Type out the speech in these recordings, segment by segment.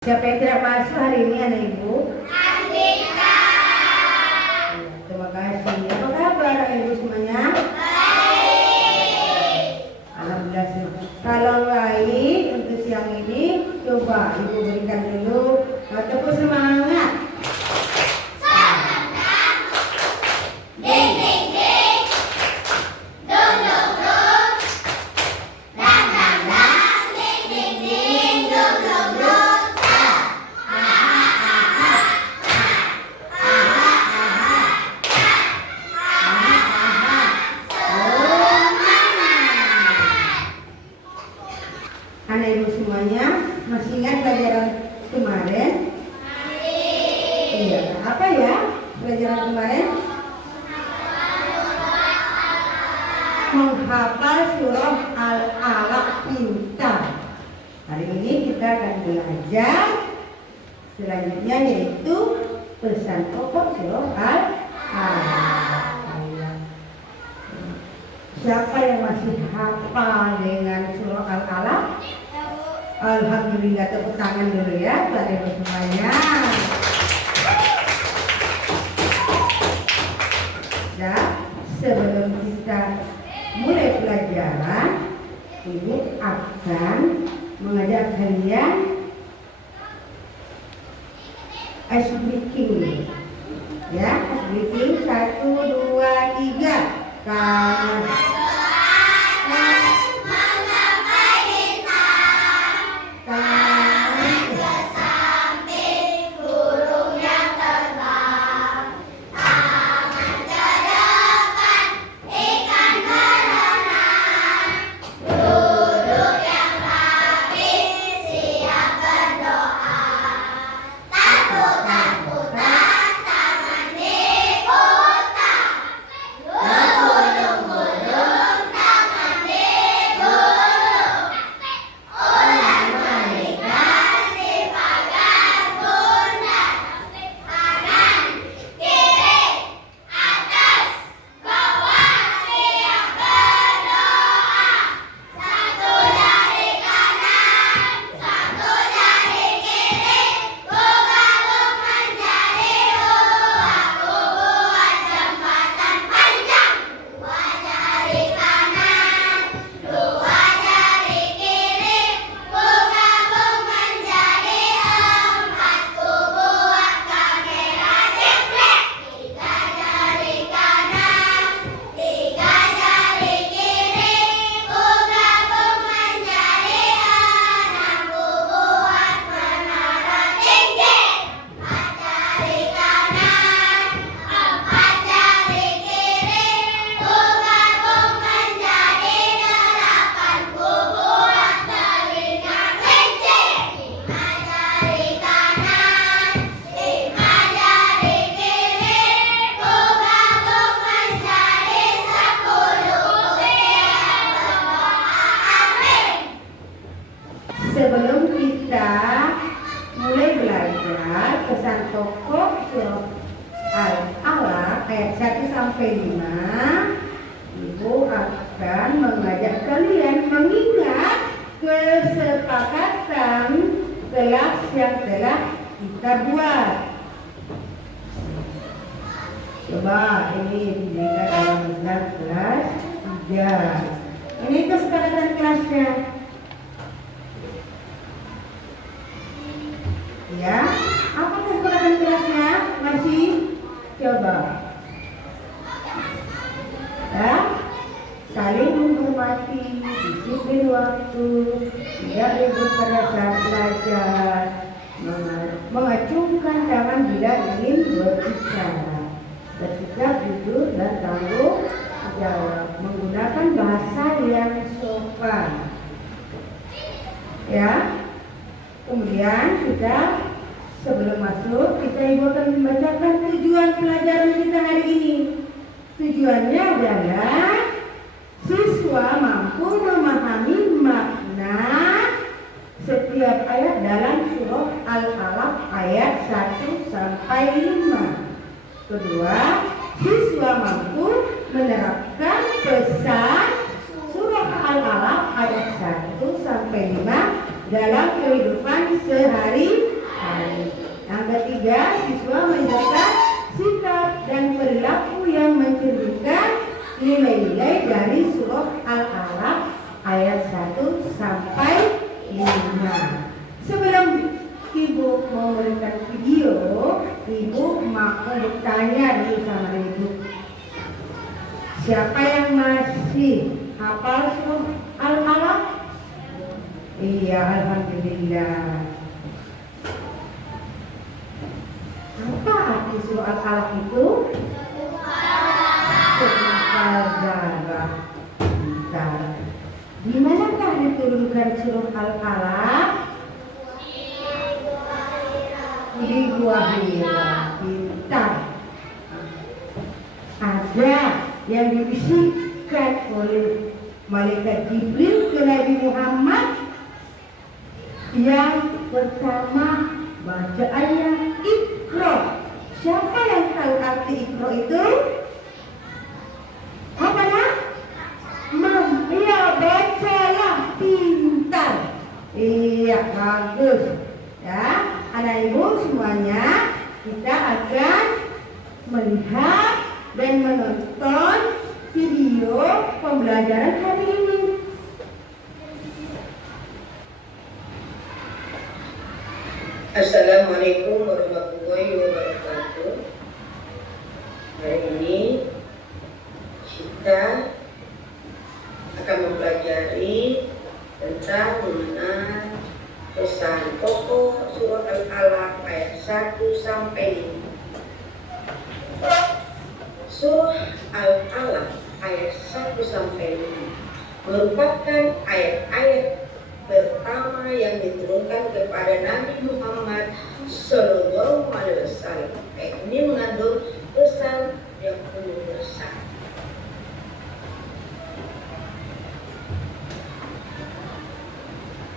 Siapa yang tidak masuk hari ini anak ibu? Andika. Terima kasih. Apa kabar anak ibu semuanya? Baik. Alhamdulillah semua. Kalau baik untuk siang ini, coba ibu berikan dulu tepuk semangat. Anak ibu semuanya masih ingat pelajaran kemarin? Iya, apa ya pelajaran kemarin? Menghafal surah Al-Alaq pintar. Hari ini kita akan belajar selanjutnya yaitu pesan pokok surah Al-Alaq. Siapa yang masih hafal dengan surah Al-Alaq? Alhamdulillah, tepuk tangan dulu ya buat ibu semuanya. Dan sebelum kita mulai pelajaran, ibu akan mengajak kalian ice breaking. Ya, ice breaking 1, 2, 3. Kamu sebelum kita mulai belajar pesan pokok surah Al-Alaq ayat 1 sampai 5, ibu akan mengajak kalian mengingat kesepakatan kelas yang telah kita buat. Coba ini diberikan dalam kelas 3. Ini kesepakatan kelasnya. Ya, apa kesepakatan kelasnya? Masih coba. Ya, saling menghormati, disiplin waktu, tidak ribut pada saat belajar, mengacungkan tangan bila ingin berbicara, bersikap jujur dan tanggung jawab, menggunakan bahasa yang sopan. Ya. Kemudian kita sebelum masuk, ibu akan membacakan tujuan pelajaran kita hari ini. Tujuannya adalah siswa mampu memahami makna setiap ayat dalam surah Al-Alaq ayat 1 sampai 5. Kedua, siswa mampu menerapkan pesan surah Al-Alaq ayat 1 sampai 5 dalam kehidupan sehari-hari. siswa menjaga sikap dan perilaku yang mencerminkan nilai-nilai dari surah Al-Alaq ayat 1 sampai 5. Sebelum Ibu memberikan video, Ibu mau bertanya dulu sama Ibu. Siapa yang masih hafal surah Al-Alaq? Iya, alhamdulillah. Apa arti surah Al-Alaq itu? Segumpal darah. Bentar. Di manakah diturunkan surah Al-Alaq? Di Gua Hira. Pintar. Ada yang dibisikkan oleh malaikat Jibril ke Nabi Muhammad. Yang pertama bacaannya Iqra. Siapa yang tahu arti Iqra itu? Apa nak? Iya, bacalah, pintar. Iya, bagus. Ya, anak ibu semuanya, kita akan melihat dan menonton video pembelajaran hari ini. Assalamualaikum warahmatullahi wabarakatuh. Hari ini kita akan mempelajari tentang mengenai pesan pokok surat Al-Alaq ayat 1 sampai 5. Surah Al-Alaq ayat 1 sampai 5 merupakan ayat-ayat pertama yang diturunkan kepada Nabi Muhammad Sallallahu Alaihi Wasallam. Ayat ini mengandung pesan yang penuh besar.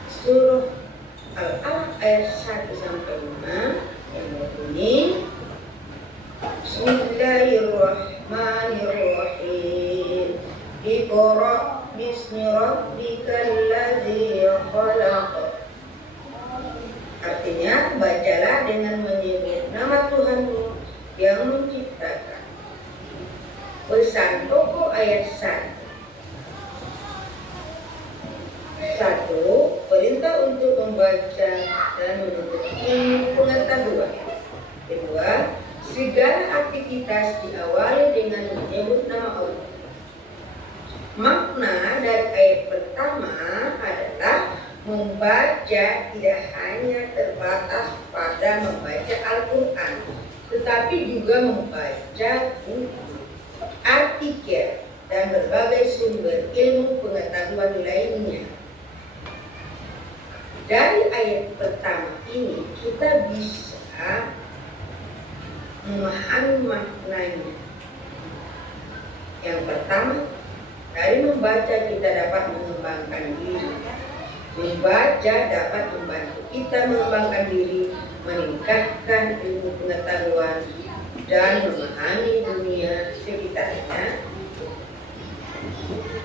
Surah Al-Alaq ayat 1 sampai 5 yang berbunyi Bismillahirrahmanirrahim. Iqra bismi rabbikal ladzi khalaq. Artinya, bacalah dengan menyebut nama Tuhanmu yang menciptakan. Pesan pokok ayat 1. Perintah untuk membaca dan menuntut ilmu pengetahuan. Kedua, segala aktivitas diawali dengan menyebut nama Allah. Makna dari ayat pertama adalah membaca tidak hanya terbatas pada membaca Al-Quran, tetapi juga membaca buku, artikel, dan berbagai sumber ilmu pengetahuan lainnya. Dari ayat pertama ini kita bisa memahami maknanya. Yang pertama, dari membaca kita dapat mengembangkan diri. Membaca dapat membantu kita mengembangkan diri, meningkatkan ilmu pengetahuan, dan memahami dunia sekitarnya,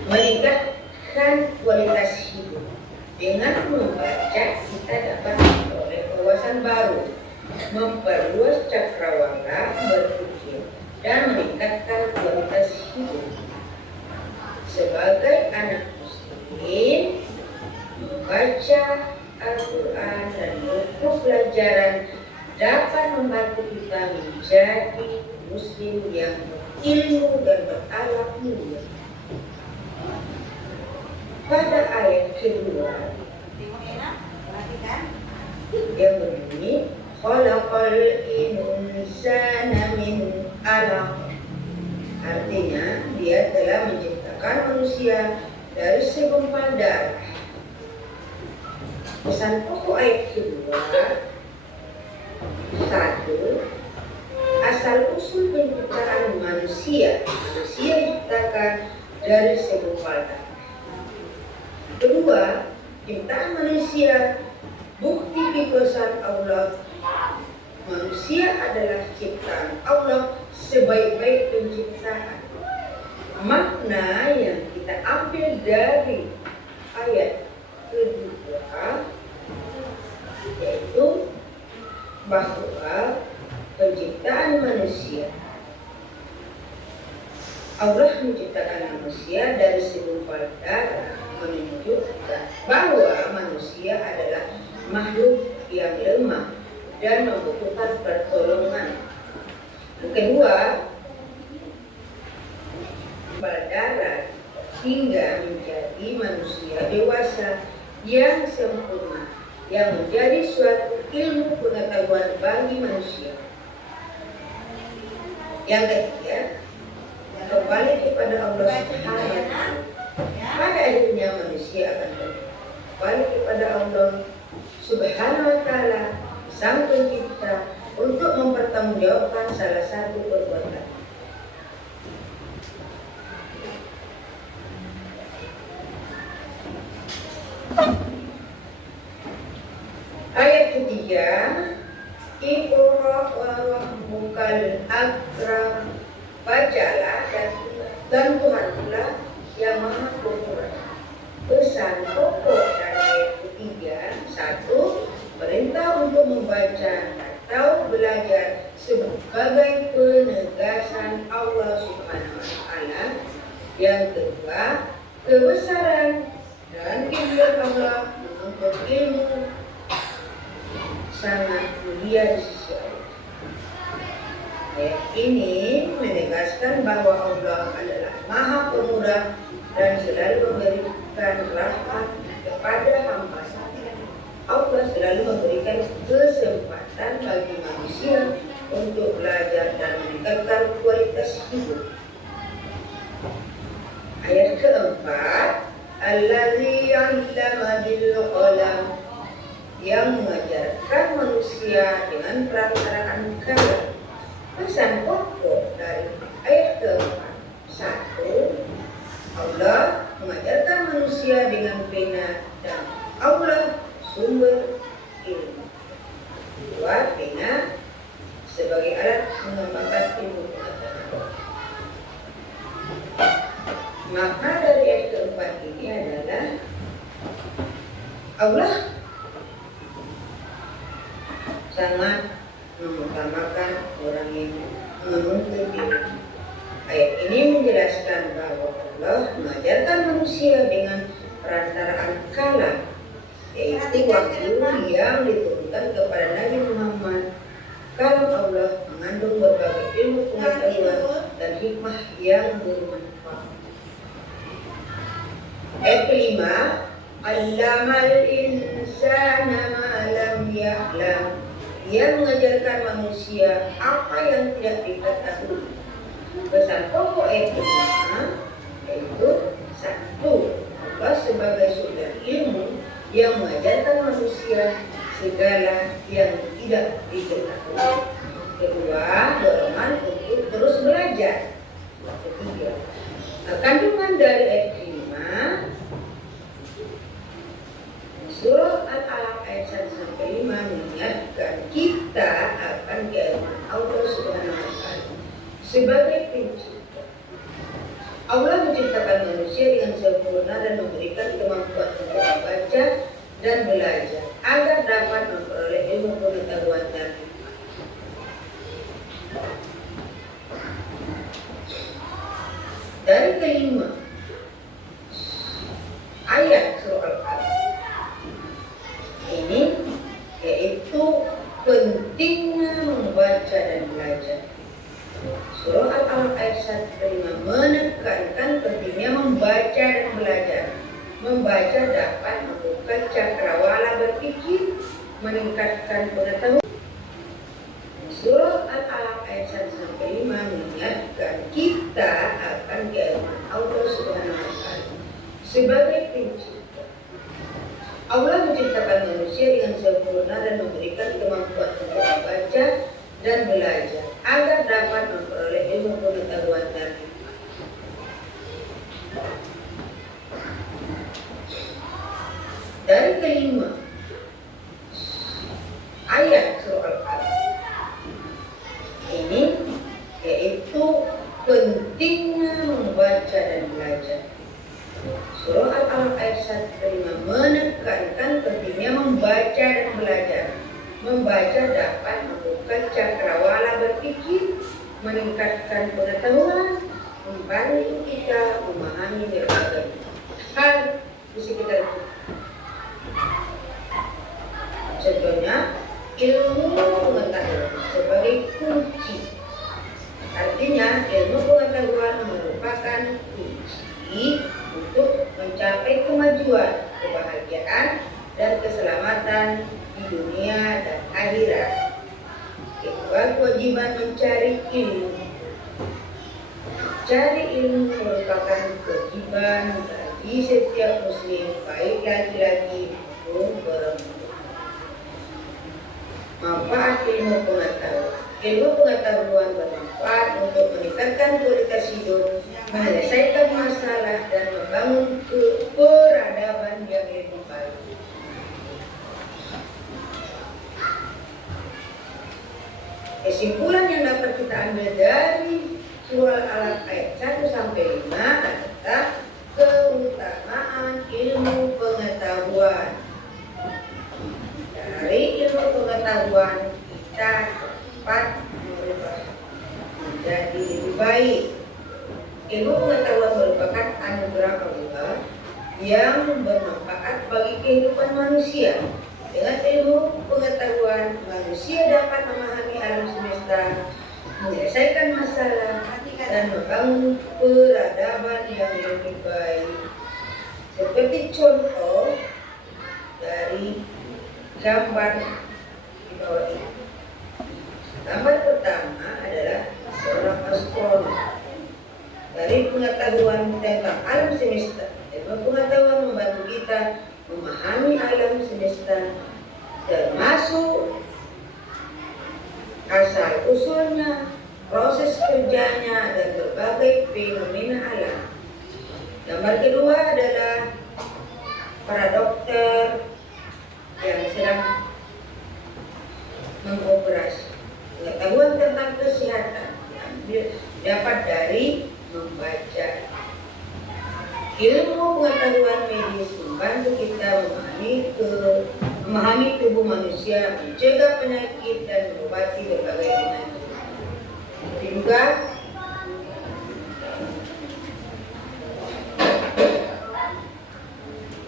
meningkatkan kualitas hidup. Dengan membaca kita dapat memperoleh wawasan baru, memperluas cakrawala berpikir, dan meningkatkan kualitas hidup. Sebagai anak muslim, membaca Al-Quran dan buku pelajaran dapat membantu kita menjadi muslim yang berilmu dan berakhlak mulia. Pada ayat kedua yang berbunyi khalaqal insana min 'alaq. Artinya, dia telah menciptakan manusia dari segumpal darah. Pesan pokok ayat kedua, 1. Asal usul penciptaan manusia diciptakan dari segumpal darah. Kedua, ciptaan manusia bukti kekuasaan Allah. Manusia adalah ciptaan Allah sebaik-baik penciptaan. Makna yang kita ambil dari ayat kedua yaitu bahwa penciptaan manusia. Allah menciptakan manusia dari segumpal darah, menunjukkan bahwa manusia adalah makhluk yang lemah dan membutuhkan pertolongan. Yang kedua, berdarah hingga menjadi manusia dewasa yang sempurna, yang menjadi suatu ilmu pengetahuan bagi manusia. Yang ketiga, kembali kepada Allah Subhanahu wa Ta'ala. Pada akhirnya manusia akan kembali kepada Allah Subhanahu wa Ta'ala, Sang Pencipta, untuk mempertanggungjawabkan salah satu perbuatan. Ayat ketiga, Iqra wa rabbukal akram, bacalah dan Tuhanlah yang maha pemurah. Pesan pokok dari ayat ketiga, satu, perintah untuk membaca atau belajar sebagai penegasan Allah Subhanahu wa Ta'ala. Yang kedua, kebesaran dan kemuliaan Allah menuntut ilmu sangat mulia di sisi Allah. Ayat ini menegaskan bahwa Allah adalah Maha Pemurah dan selalu memberikan rahmat kepada hamba. Allah selalu memberikan kesempatan bagi manusia untuk belajar dan meningkatkan kualitas hidup. Ayat keempat, Allazi 'allama bil qalam, yang mengajarkan manusia dengan perantaraan kalam. Pesan pokok dari ayat keempat, satu, Allah mengajarkan manusia dengan pena dan Allah sumber ilmu. Dua, pena sebagai alat mengembangkan ilmu pengetahuan. Makna dari ayat keempat ini adalah Allah sangat mengutamakan orang yang menuntut ilmu. Ayat ini menjelaskan bahwa Allah mengajarkan manusia dengan perantaraan kalam, yaitu wahyu yang diturunkan kepada Nabi Muhammad. Kalam Allah mengandung berbagai ilmu pengetahuan dan hikmah yang bermanfaat. Ayat kelima, Allamal insana ma lam ya'lam, yang mengajarkan manusia apa yang tidak diketahui. Pesan pokok ayat kelima yaitu satu, Allah sebagai sumber ilmu yang mengajarkan manusia segala yang tidak diketahui. Kedua, dorongan untuk terus belajar. Ketiga, kandungan dari ayat kelima, surah Al-Alaq ayat 1-5 mengingatkan kita akan keilmuan Allah Subhanahu wa Ta'ala sebagai pencipta. Allah menciptakan manusia dengan sempurna dan memberikan kemampuan untuk membaca dan belajar agar dapat memperoleh ilmu pengetahuan dan dari kelima ayat surah Al-Alaq ini yaitu pentingnya membaca dan belajar. Surah Al-Alaq ayat 1-5 menekankan pentingnya membaca dan belajar. Membaca dapat membuka cakrawala berpikir, meningkatkan pengetahuan. Surah Al-Alaq ayat 1-5 mengingatkan kita akan keilmuan Allah Subhanahu wa Ta'ala sebagai pencipta. Allah menciptakan manusia dengan sempurna dan memberikan kemampuan untuk membaca dan belajar agar dapat memperoleh ilmu pengetahuan dan dari kelima ayat surah Al-Alaq ini yaitu pentingnya membaca dan belajar. Surah Al-Alaq ayat 1-5 menekankan pentingnya membaca dan belajar. membaca dapat membuka cakrawala berpikir, meningkatkan pengetahuan, membantu kita memahami berbagai hal di sekitar kita. Contohnya, ilmu pengetahuan sebagai kunci. Artinya, ilmu pengetahuan merupakan kunci untuk mencapai kemajuan, kebahagiaan, dan keselamatan di dunia dan akhirat. Kedua, kewajiban mencari ilmu. Mencari ilmu merupakan kewajiban bagi setiap muslim, baik laki-laki maupun perempuan. Manfaat ilmu pengetahuan. Ilmu pengetahuan bermanfaat untuk meningkatkan kualitas hidup, menyelesaikan masalah, dan membangun peradaban yang lebih baik. Kesimpulan yang dapat kita ambil dari surah Al-Alaq ayat 1 sampai 5 adalah keutamaan ilmu pengetahuan. Dari ilmu pengetahuan kita dapat merubah menjadi lebih baik. Ilmu pengetahuan merupakan anugerah Allah yang bermanfaat bagi kehidupan manusia. Dengan ilmu pengetahuan, manusia dapat memahami alam semesta, menyelesaikan masalah, dan membangun peradaban yang lebih baik. Seperti contoh dari gambar di bawah ini. Gambar pertama adalah seorang astronom. Dari pengetahuan tentang alam semesta, ilmu pengetahuan membantu kita memahami alam semesta, termasuk asal usulnya, proses kerjanya, dan berbagai fenomena alam. Gambar kedua adalah para dokter yang sedang mengoperasi. Pengetahuan tentang kesehatan diambil dapat dari membaca. Ilmu pengetahuan medis membantu kita memahami tubuh manusia, mencegah penyakit, dan mengobati berbagai penyakit. Juga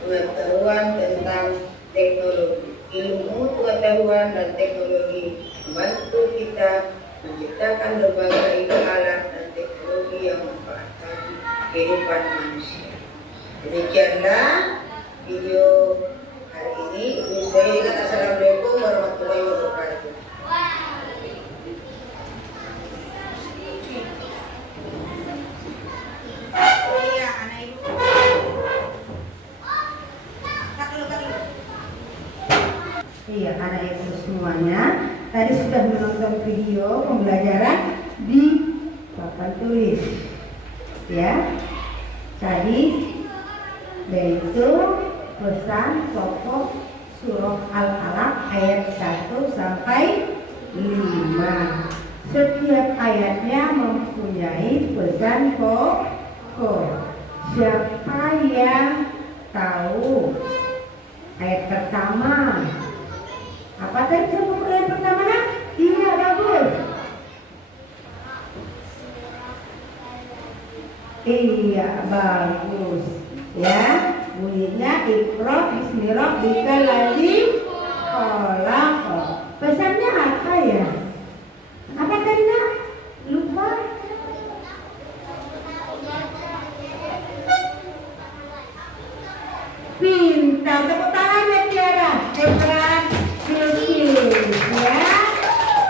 pengetahuan tentang teknologi. Ilmu pengetahuan dan teknologi membantu kita menciptakan berbagai alat dan teknologi yang memperbaiki kehidupan manusia. Demikianlah video hari ini. Saya ingat, assalamualaikum warahmatullahi wabarakatuh. Iya, anak ibu semuanya tadi sudah menonton video pembelajaran di papan tulis, ya. Tadi yaitu pesan pokok surah Al-Alaq ayat 1 sampai 5. Setiap ayatnya mempunyai pesan pokok. Siapa yang tahu ayat pertama? Apa tadi sebut ayat pertama? Iya, bagus. Iya, bagus. Ya, bunyinya Iqra bismi rabbikal ladzi khalaq. Pesannya apa ya? Apa tadi, Nak? Lupa. Pintar, tepuk tangan ya Tiara. Hebat. Ya,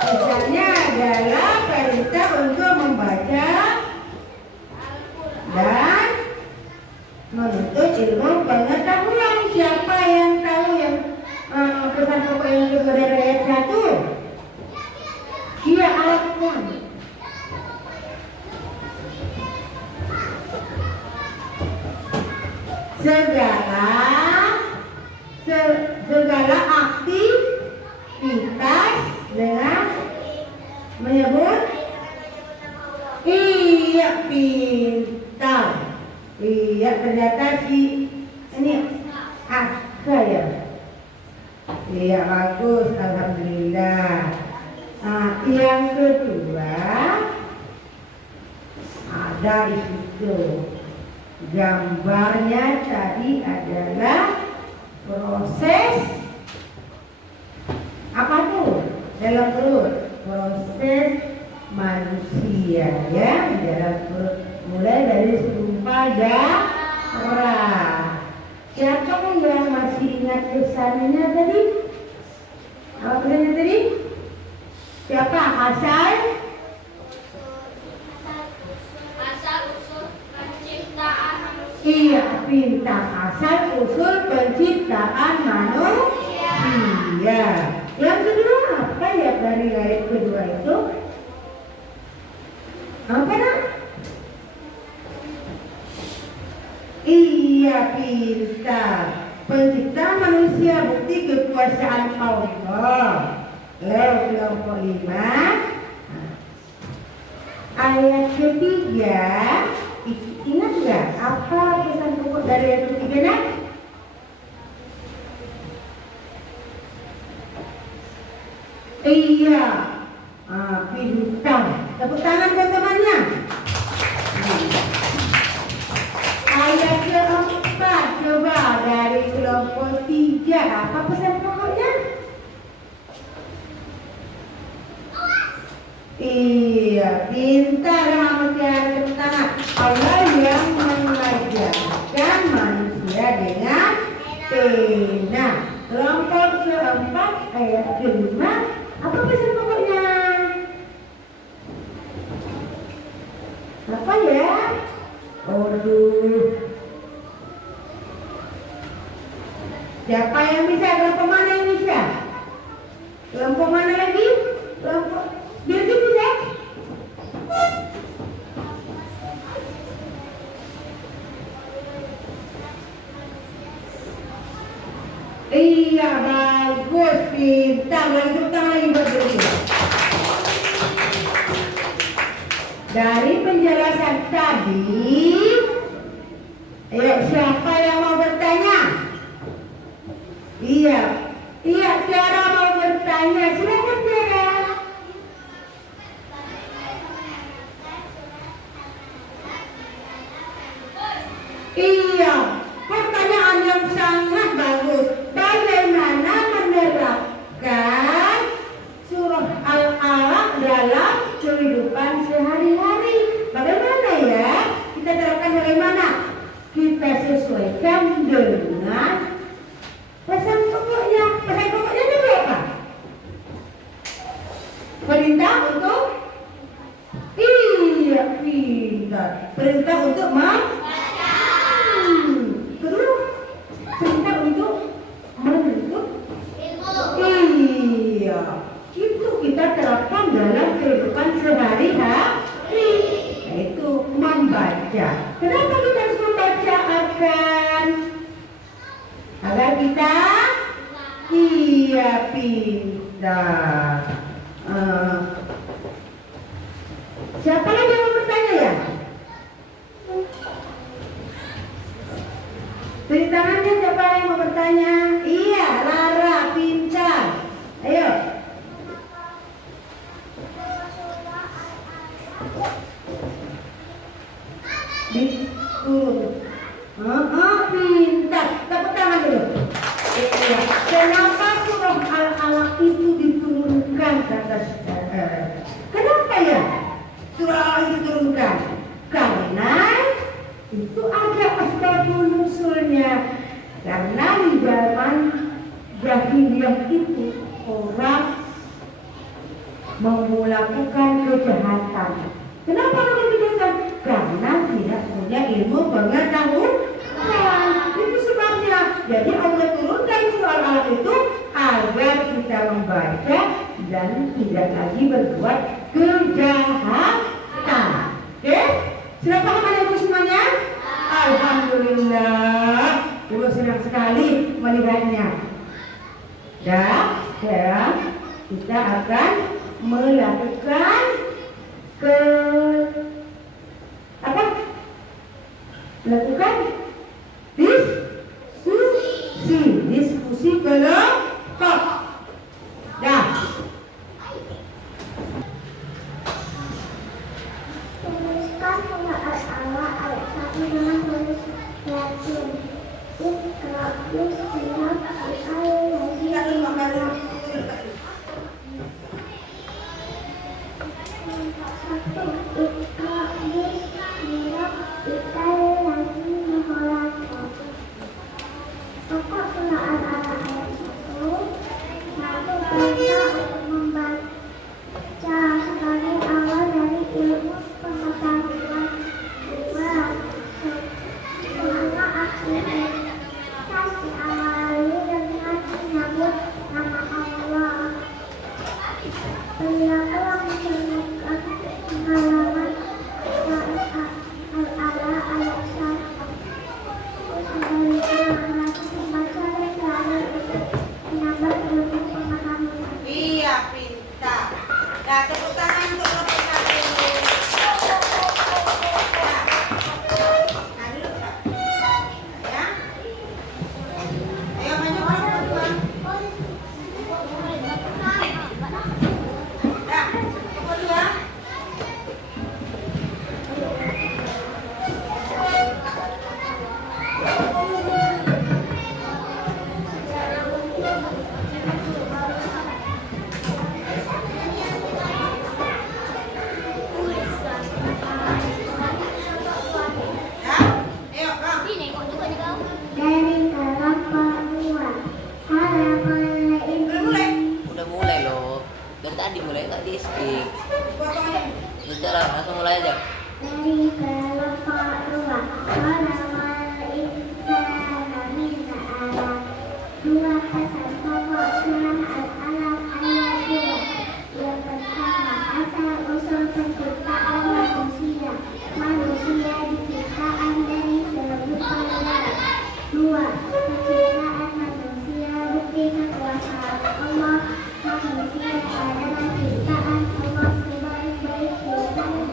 pesannya adalah perintah untuk membaca dan menuntut ilmu pengetahuan. Siapa yang tahu yang pesan pokok yang kedua dari ayat 1? Iya, Al-Quran. Segala aktivitas dengan menyebut iya, pintar. Iya, ternyata ini saya. Iya, bagus, alhamdulillah. yang kedua ada di situ. Gambarnya tadi adalah proses apa tuh dalam perut? Proses manusia ya di dalam perut, mulai dari segumpal darah. Siapa yang masih ingat pesannya tadi? Apa pesannya tadi? Siapa? Asal usul penciptaan manusia. Iya, bintang asal usul penciptaan manusia. Yang kedua apa ya dari ayat kedua itu? Apa nak? Iya, pintar. Penciptaan manusia bukti kekuasaan Allah. Kelompok 5. Ayat ketiga, ingat nggak apa pesan pokok dari ayat ketiga nak? Iya, pintar. Tepuk tangan buat temannya. Ayat keempat, coba dari kelompok 3, apa pesan pokoknya? Iya, pintar Mutiara, tepuk tangan. Allah yang mengajarkan manusia dengan pena. Kelompok keempat ayat kelima, apa pesan pokoknya? Apa ya? Aduh. Siapa yang bisa? Kelompok mana yang bisa? Kelompok mana lagi? Kelompok Bilgi bisa? Iya, bagus, pintar. Lagi tepuk tangan lagi buat Bilgi. Dari penjelasan tadi, siapa yang mau bertanya? Iya, Tiara mau bertanya. Silakan Tiara. Iya, pertanyaan yang sangat bagus. Bagaimana menerapkan surah Al-Alaq dalam kehidupan sehari-hari? Bagaimana ya? Kita terapkan bagaimana? Kita sesuaikan dengan pesan pokoknya. Pesan pokoknya itu apa? Perintah untuk pintar. Perintah untuk terus perintah untuk menuntut ilmu. Iya, itu kita terapkan dalam kehidupan sehari-hari, yaitu membaca. Kenapa kita harus membaca? Agar kita pintar. Siapa lagi yang mau bertanya ya? Beri tangannya siapa yang mau bertanya? Iya, Lara, pintar. Ayo. Diturun. Pintar. Tepuk tangan dulu. Iya. Kenapa surah Al-Alaq itu diturunkan kata kenapa ya surah Al-Alaq diturunkan? Karena itu ada asbabun nusulnya. Karena di zaman jahiliyah itu orang mau melakukan kejahatan. Kenapa mereka kejahatan? Karena tidak punya ilmu pengetahuan. Itu sebabnya. Jadi Allah turunkan surah Al-Alaq itu agar kita membaca dan tidak lagi berbuat kejahatan. Oke? Sudah paham Ibu semuanya? Alhamdulillah, Ibu senang sekali melihatnya. Dan sekarang kita akan melakukan melakukan diskusi kelompok. Dah. Perilaku mencerminkan pengalaman al-ala ayat 1. Sebaliknya, merasa membaca dan selalu menambah ilmu pengetahuan. Iya, pintar. Nah, tepuk tangan untuk kelompok satu. Nah, duduk, Kak. Ya. Ayo maju kelompok dua. Dah, kelompok dua. Ya. Ayo, Bang. Dari kelompok 2, halaman Udah mulai. Udah mulai loh. Dan tadi mulai nggak di skip. Potong aja. Secara langsung mulai aja. dari kelompok 2, halaman insana min alam. 2 pesan pokok surah Al-Alaq ayat 2. Yang pertama, asal usul penciptaan manusia. Manusia diciptakan dari sebuah darah. 2. Penciptaan manusia bukti kekuasaan Allah. Manusia adalah ciptaan Allah sebaik-baik ciptaan.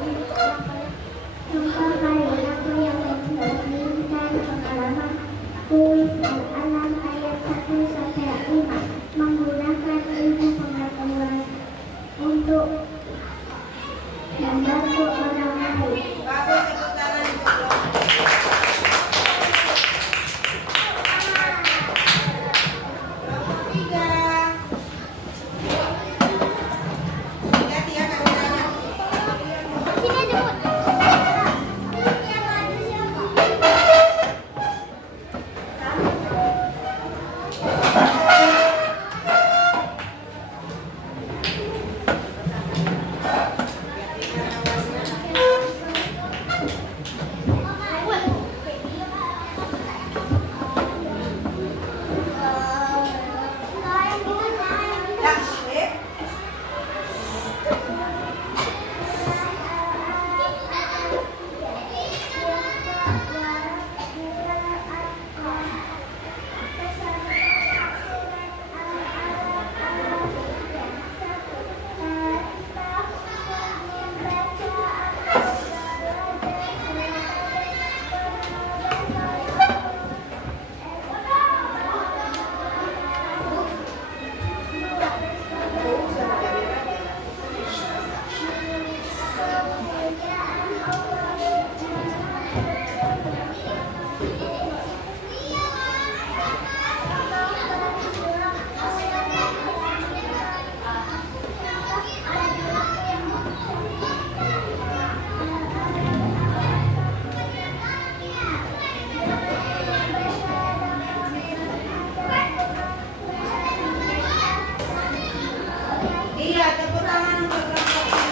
Contoh perilaku yang mencerminkan pengalaman. Tulis Al-Alam ayat 1-5. Menggunakan ilmu pengetahuan untuk membantu orang lain. Bagus, tepuk tangan untuk kelompok. Kelompok tiga. Hati-hati ya kameranya. Dah, sip. Iya, tepuk tangan untuk kelompok tiga.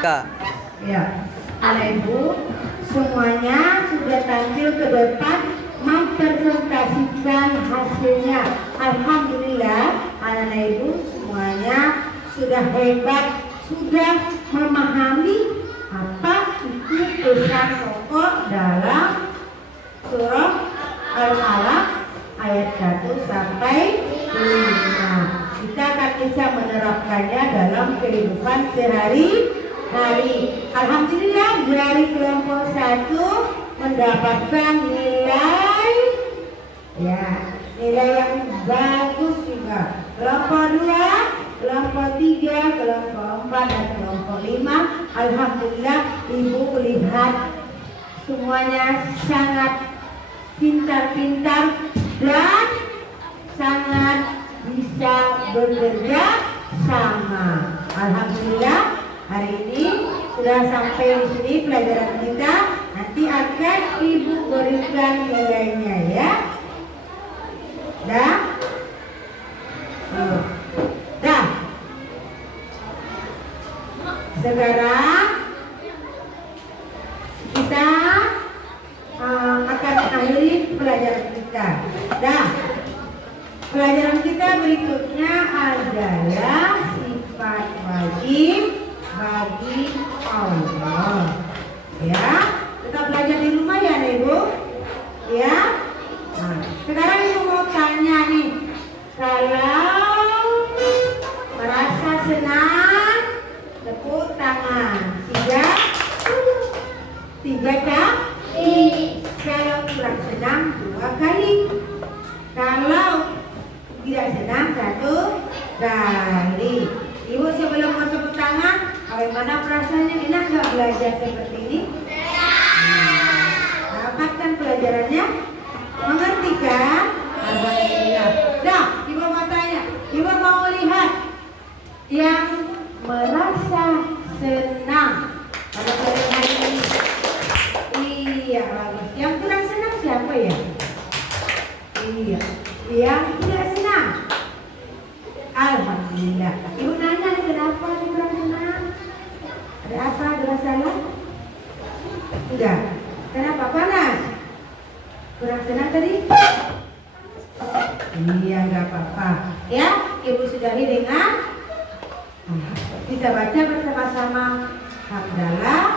Kak. Ya, anak ibu semuanya sudah tampil ke depan mempresentasikan hasilnya. Alhamdulillah, anak ibu semuanya sudah hebat, sudah memahami apa itu pesan pokok dalam surah Al-Alaq ayat 1 sampai 5. Kita akan bisa menerapkannya dalam kehidupan sehari-hari. Alhamdulillah dari kelompok 1 mendapatkan nilai yang bagus juga. Kelompok 2, kelompok 3, kelompok 4 dan kelompok 5. Alhamdulillah ibu lihat semuanya sangat pintar-pintar dan sangat bisa bekerja sama. Alhamdulillah hari ini sudah sampai di sini pelajaran kita. Nanti akan ibu berikan nilainya ya. Dah. Sekarang kita akan akhiri pelajaran kita. Pelajaran kita berikutnya adalah sifat wajib bagi Allah. Ya, kita belajar di rumah ya, Ibu. Ya. Nah, sekarang Ibu mau tanya nih, kalau merasa senang, tepuk tangan. 3 kali. Kalau kurang senang 2 kali. Kalau tidak senang 1 kali. Ibu sebelum mau tepuk tangan, bagaimana perasaannya? Enak nggak belajar seperti ini? Dapatkan pelajarannya? Mengerti kan? Alhamdulillah. Dah, ibu mau tanya, ibu mau lihat yang merasa senang pada pelajaran hari ini. Iya, bagus. Yang kurang senang siapa ya? Iya, yang tidak senang. Alhamdulillah. Ibu nanya nih, kenapa nih kurang senang? Ada apa? Ada masalah? Tidak. Kenapa panas? Kurang senang tadi? Iya, nggak apa-apa. Ya, ibu sudahi dengan kita baca bersama-sama. Hamdalah